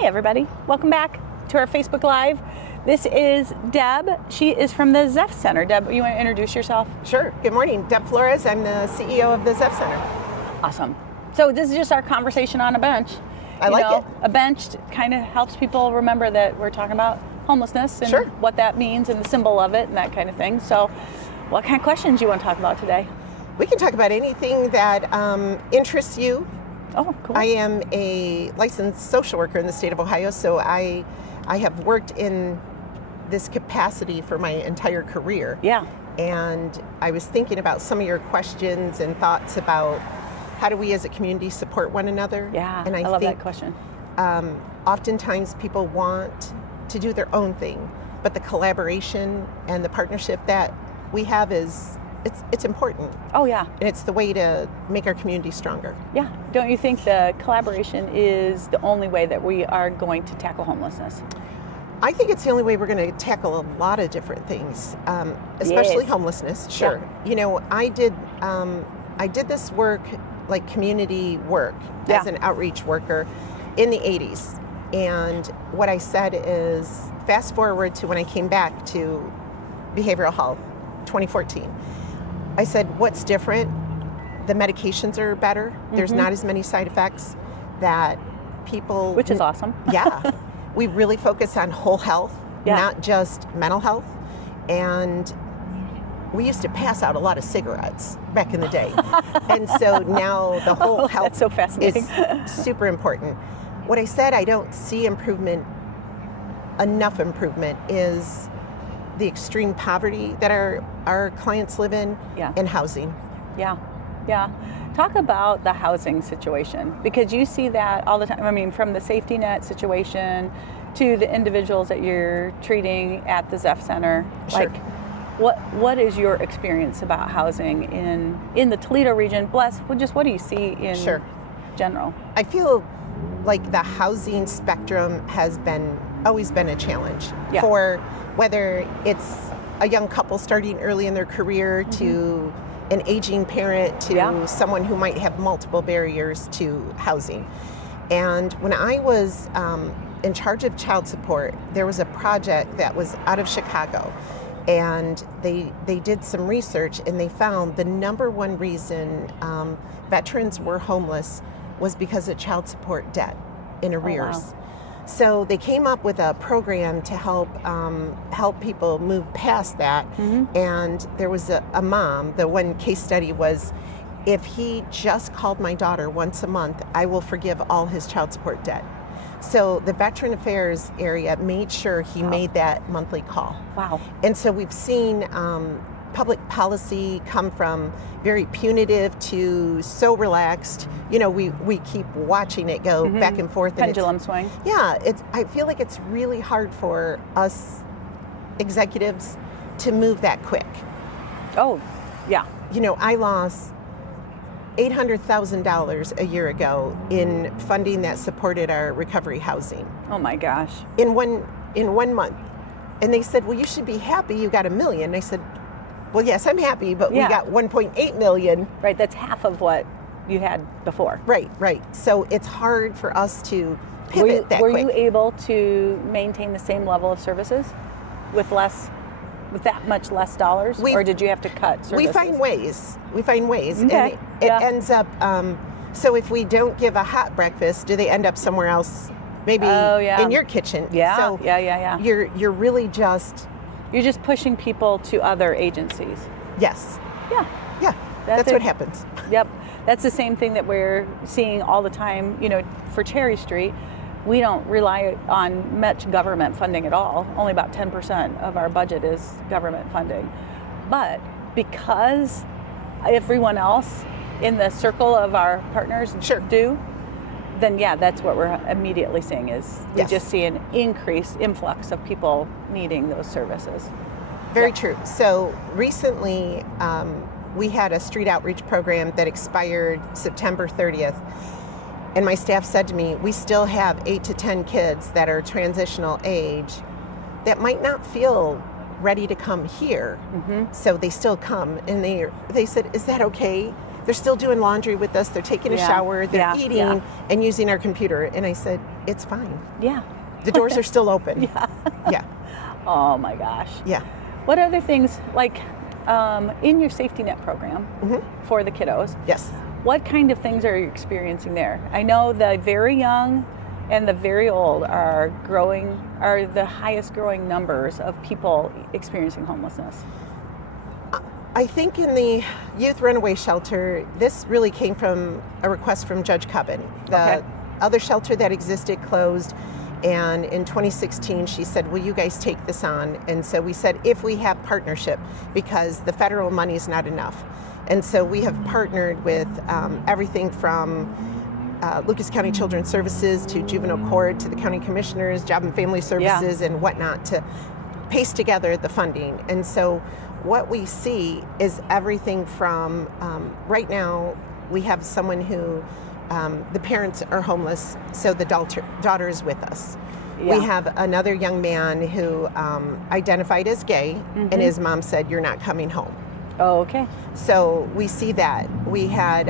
Hi everybody, welcome back to our Facebook Live. This is Deb. She is from the Zepf Center. Deb, you want to introduce yourself? Sure. Good morning. Deb Flores. I'm the CEO of the Zepf Center. Awesome. So this is just our conversation on a bench. I like it. A bench kind of helps people remember that we're talking about homelessness and what that means and the symbol of it and that kind of thing. So what kind of questions do you want to talk about today? We can talk about anything that interests you. Oh, cool. I am a licensed social worker in the state of Ohio, so I have worked in this capacity for my entire career. Yeah. And I was thinking about some of your questions and thoughts about how do we as a community support one another? Yeah, and I love that question. Oftentimes people want to do their own thing, but the collaboration and the partnership that we have it's important. Oh yeah. And it's the way to make our community stronger. Yeah. Don't you think the collaboration is the only way that we are going to tackle homelessness? I think it's the only way we're going to tackle a lot of different things, especially homelessness. Sure. Yeah. You know, I did this work, like community work, as an outreach worker in the 80s. And what I said is, fast forward to when I came back to behavioral health, 2014. I said, what's different? The medications are better. There's not as many side effects that people... Which is awesome. Yeah. We really focus on whole health, not just mental health. And we used to pass out a lot of cigarettes back in the day. And so now the whole health that's so fascinating. is super important. What I said I don't see enough improvement is the extreme poverty that our clients live in and housing. Yeah. Talk about the housing situation, because you see that all the time. I mean, from the safety net situation to the individuals that you're treating at the Zepf Center. Sure. Like, what is your experience about housing in the Toledo region? Plus, what do you see in general? I feel like the housing spectrum has always been a challenge for whether it's a young couple starting early in their career to an aging parent to someone who might have multiple barriers to housing. And when I was in charge of child support, there was a project that was out of Chicago, and they did some research and they found the number one reason veterans were homeless was because of child support debt in arrears. Oh, wow. So they came up with a program to help people move past that. And there was a mom, the one case study was, if he just called my daughter once a month, I will forgive all his child support debt. So the Veteran Affairs area made sure he made that monthly call. Wow. And so we've seen public policy come from very punitive to so relaxed. You know, we keep watching it go back and forth. Pendulum swing. Yeah, I feel like it's really hard for us executives to move that quick. Oh, yeah. You know, I lost $800,000 a year ago in funding that supported our recovery housing. Oh my gosh. In one month. And they said, well, you should be happy you got $1 million. And I said, well, yes, I'm happy, but we got 1.8 million. Right, that's half of what you had before. Right. So it's hard for us to pivot that quick. Were you able to maintain the same level of services with that much less dollars, or did you have to cut services? We find ways. Okay. And it ends up, so if we don't give a hot breakfast, do they end up somewhere else? Maybe in your kitchen. Yeah, so You're really just... You're just pushing people to other agencies. Yes. Yeah. That's what happens. Yep. That's the same thing that we're seeing all the time. You know, for Cherry Street, we don't rely on much government funding at all. Only about 10% of our budget is government funding. But because everyone else in the circle of our partners do, then that's what we're immediately seeing is we just see an increased influx of people needing those services. Very true. So recently we had a street outreach program that expired September 30th. And my staff said to me, we still have 8 to 10 kids that are transitional age that might not feel ready to come here. So they still come, and they said, is that okay? They're still doing laundry with us. They're taking a shower. They're eating and using our computer. And I said, it's fine. Yeah. The doors are still open. Yeah. Yeah. Oh my gosh. Yeah. What other things, like in your safety net program for the kiddos? Yes. What kind of things are you experiencing there? I know the very young and the very old are the highest growing numbers of people experiencing homelessness. I think in the youth runaway shelter, this really came from a request from Judge Cubbin. The other shelter that existed closed, and in 2016 she said, will you guys take this on? And so we said, if we have partnership, because the federal money is not enough. And so we have partnered with everything from Lucas County Children's Services to juvenile court to the county commissioners, job and family services and whatnot to paste together the funding. And so what we see is everything from right now we have someone who the parents are homeless, so the daughter is with us. Yeah. We have another young man who identified as gay, and his mom said, you're not coming home. Oh, okay. So we see that. We had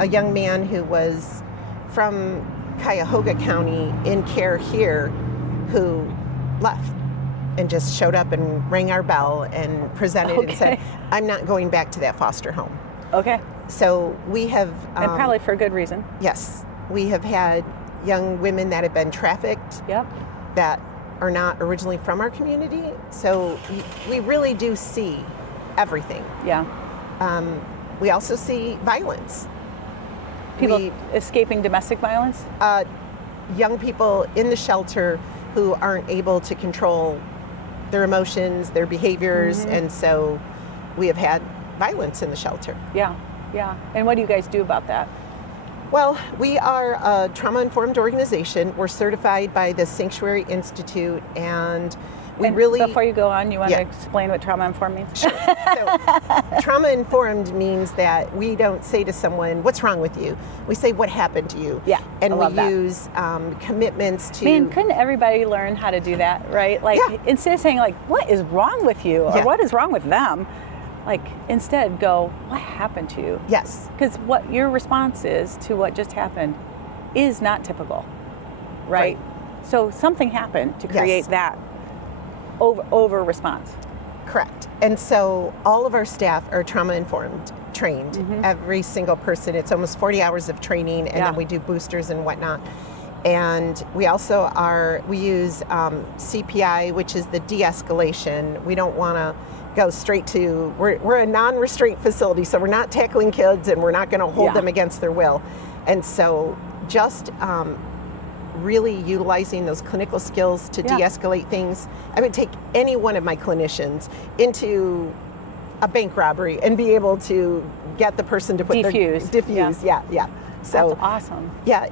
a young man who was from Cuyahoga County in care here who left and just showed up and rang our bell and presented and said, I'm not going back to that foster home. Okay. So we have... and probably for good reason. Yes. We have had young women that have been trafficked that are not originally from our community. So we really do see everything. Yeah. We also see violence. People escaping domestic violence? Young people in the shelter who aren't able to control their emotions, their behaviors, and so we have had violence in the shelter. Yeah, yeah. And what do you guys do about that? Well, we are a trauma-informed organization. We're certified by the Sanctuary Institute, and really... Before you go on, you want to explain what trauma-informed means? Sure. So, trauma-informed means that we don't say to someone, what's wrong with you? We say, what happened to you? Yeah, and I love we use commitments to... Man, couldn't everybody learn how to do that, right? Like, instead of saying, like, what is wrong with you? Or what is wrong with them? Like, instead go, what happened to you? Yes. Because what your response is to what just happened is not typical, right? So something happened to create that over response. Correct. And so all of our staff are trauma-informed, trained. Every single person. It's almost 40 hours of training, and then we do boosters and whatnot. And we also use CPI, which is the de-escalation. We don't want to go straight to, we're a non-restraint facility, so we're not tackling kids and we're not going to hold them against their will. And so just really utilizing those clinical skills to de-escalate things. I would take any one of my clinicians into a bank robbery and be able to get the person to put diffuse. Yeah. So that's awesome. Yeah,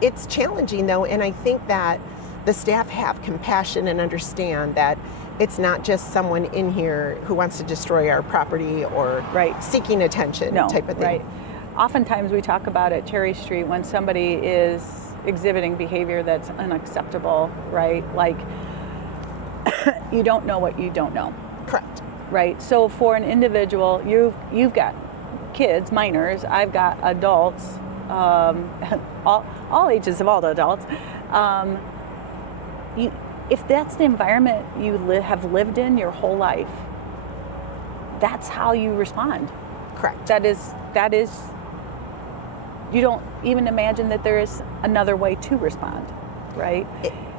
it's challenging though, and I think that the staff have compassion and understand that it's not just someone in here who wants to destroy our property or seeking attention type of thing. Right. Oftentimes we talk about at Cherry Street when somebody is exhibiting behavior that's unacceptable, right? Like, you don't know what you don't know. Correct. Right. So for an individual, you've got kids, minors. I've got adults, all ages of all the adults. If that's the environment you have lived in your whole life, that's how you respond. Correct. That is. You don't even imagine that there is another way to respond, right?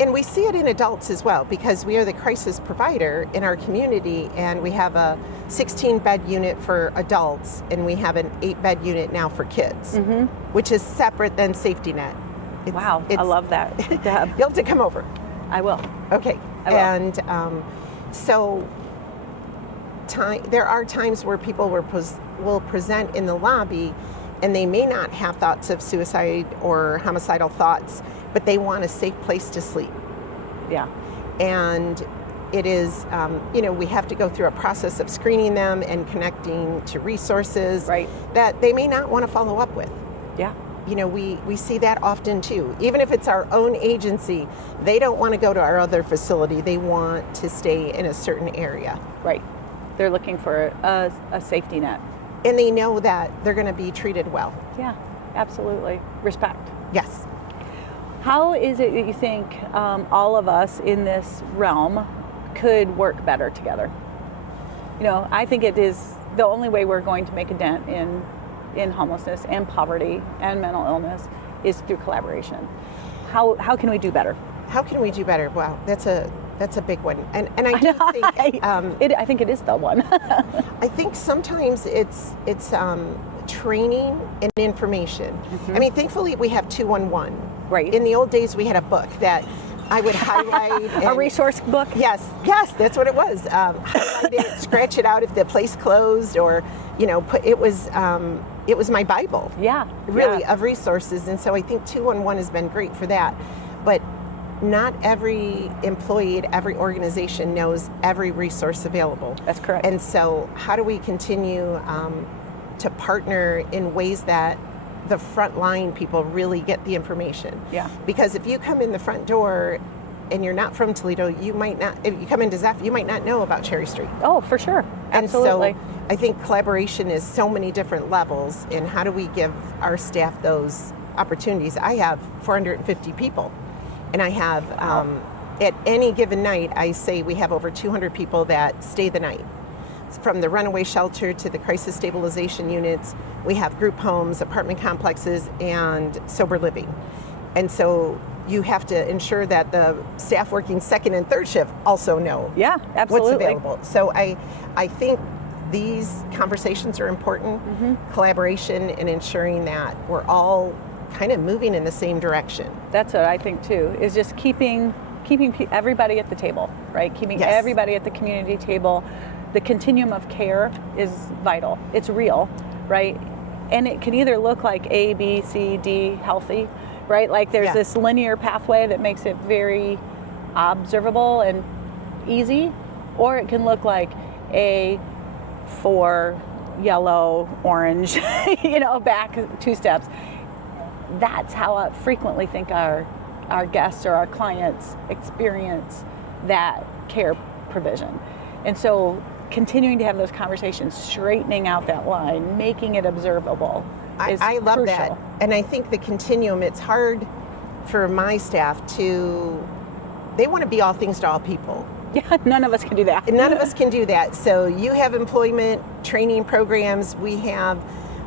And we see it in adults as well, because we are the crisis provider in our community, and we have a 16-bed unit for adults, and we have an 8-bed unit now for kids, which is separate than safety net. Wow, I love that. Deb. You'll have to come over. I will. Okay. I will. And so there are times where people will present in the lobby, and they may not have thoughts of suicide or homicidal thoughts, but they want a safe place to sleep. Yeah. And it is, we have to go through a process of screening them and connecting to resources that they may not want to follow up with. Yeah. We see that often too. Even if it's our own agency, they don't want to go to our other facility. They want to stay in a certain area. Right. They're looking for a safety net. And they know that they're going to be treated well. Yeah, absolutely. Respect. Yes. How is it that you think all of us in this realm could work better together? I think it is the only way we're going to make a dent in homelessness and poverty and mental illness is through collaboration. How can we do better? How can we do better? Wow, that's a big one, and I do think I think it is the one. I think sometimes it's training and information. Mm-hmm. I mean, thankfully we have 211. Right. In the old days, we had a book that I would highlight. A resource book? Yes, that's what it was. Highlight it, scratch it out if the place closed, or it was my Bible. Yeah. Really, of resources, and so I think 211 has been great for that. But not every employee at every organization knows every resource available. That's correct. And so, how do we continue to partner in ways that the frontline people really get the information? Yeah. Because if you come in the front door and you're not from Toledo, you might not. If you come into Zepf, you might not know about Cherry Street. Oh, for sure. Absolutely. And so, I think collaboration is so many different levels. And how do we give our staff those opportunities? I have 450 people. And I have, at any given night, I say we have over 200 people that stay the night. From the runaway shelter to the crisis stabilization units, we have group homes, apartment complexes, and sober living. And so you have to ensure that the staff working second and third shift also know absolutely. what's available. So I think these conversations are important, collaboration, and ensuring that we're all kind of moving in the same direction. That's what I think too, is just keeping everybody at the table, right? Keeping everybody at the community table. The continuum of care is vital. It's real, right? And it can either look like A, B, C, D, healthy, right? Like there's this linear pathway that makes it very observable and easy, or it can look like A, 4, yellow, orange, back 2 steps. That's how I frequently think our guests or our clients experience that care provision. And so continuing to have those conversations, straightening out that line, making it observable is I love crucial. that. And I think the continuum, it's hard for my staff they want to be all things to all people. Yeah, none of us can do that. None of us can do that. So you have employment training programs, we have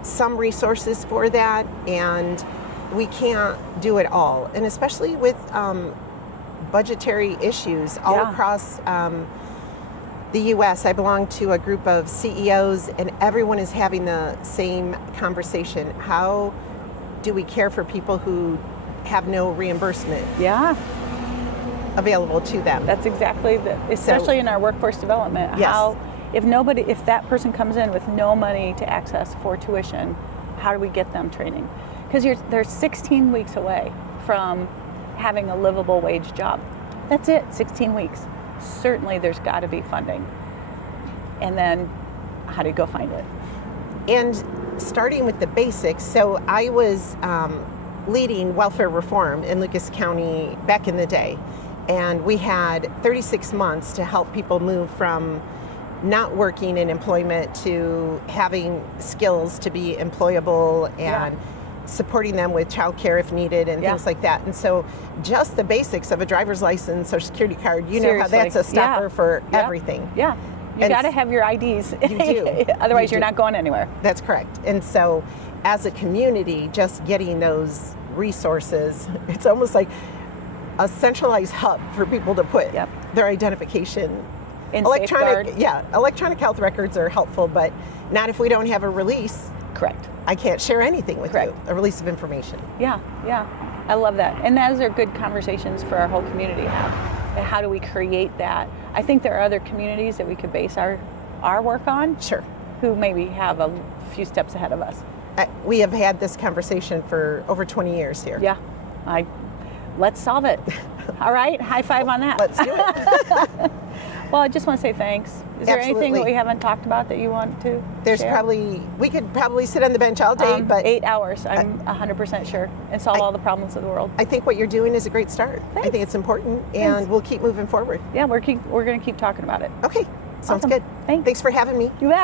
some resources for that, and we can't do it all. And especially with budgetary issues all across the U.S. I belong to a group of CEOs, and everyone is having the same conversation. How do we care for people who have no reimbursement available to them? That's exactly especially in our workforce development. Yes. If that person comes in with no money to access for tuition, how do we get them training? Because they're 16 weeks away from having a livable wage job. That's it, 16 weeks. Certainly there's got to be funding. And then how do you go find it? And starting with the basics, so I was leading welfare reform in Lucas County back in the day. And we had 36 months to help people move from not working in employment to having skills to be employable and supporting them with childcare if needed and things like that. And so just the basics of a driver's license, social security card, you know how that's a stopper for everything. Yeah, you got to have your IDs. You do. Otherwise you're not going anywhere. That's correct. And so as a community, just getting those resources, it's almost like a centralized hub for people to put their identification. Electronic health records are helpful, but not if we don't have a release. Correct. I can't share anything with you, a release of information. Yeah. I love that. And those are good conversations for our whole community to have. And how do we create that? I think there are other communities that we could base our work on. Sure. Who maybe have a few steps ahead of us. We have had this conversation for over 20 years here. Yeah. Let's solve it. All right. High five on that. Let's do it. Well, I just want to say thanks. Is there anything that we haven't talked about that you want to share? We could probably sit on the bench all day, but 8 hours, I'm 100% sure, and solve all the problems of the world. I think what you're doing is a great start. Thanks. I think it's important, and we'll keep moving forward. Yeah, we're going to keep talking about it. Okay, sounds Awesome. good. Thanks. Thanks for having me. You bet.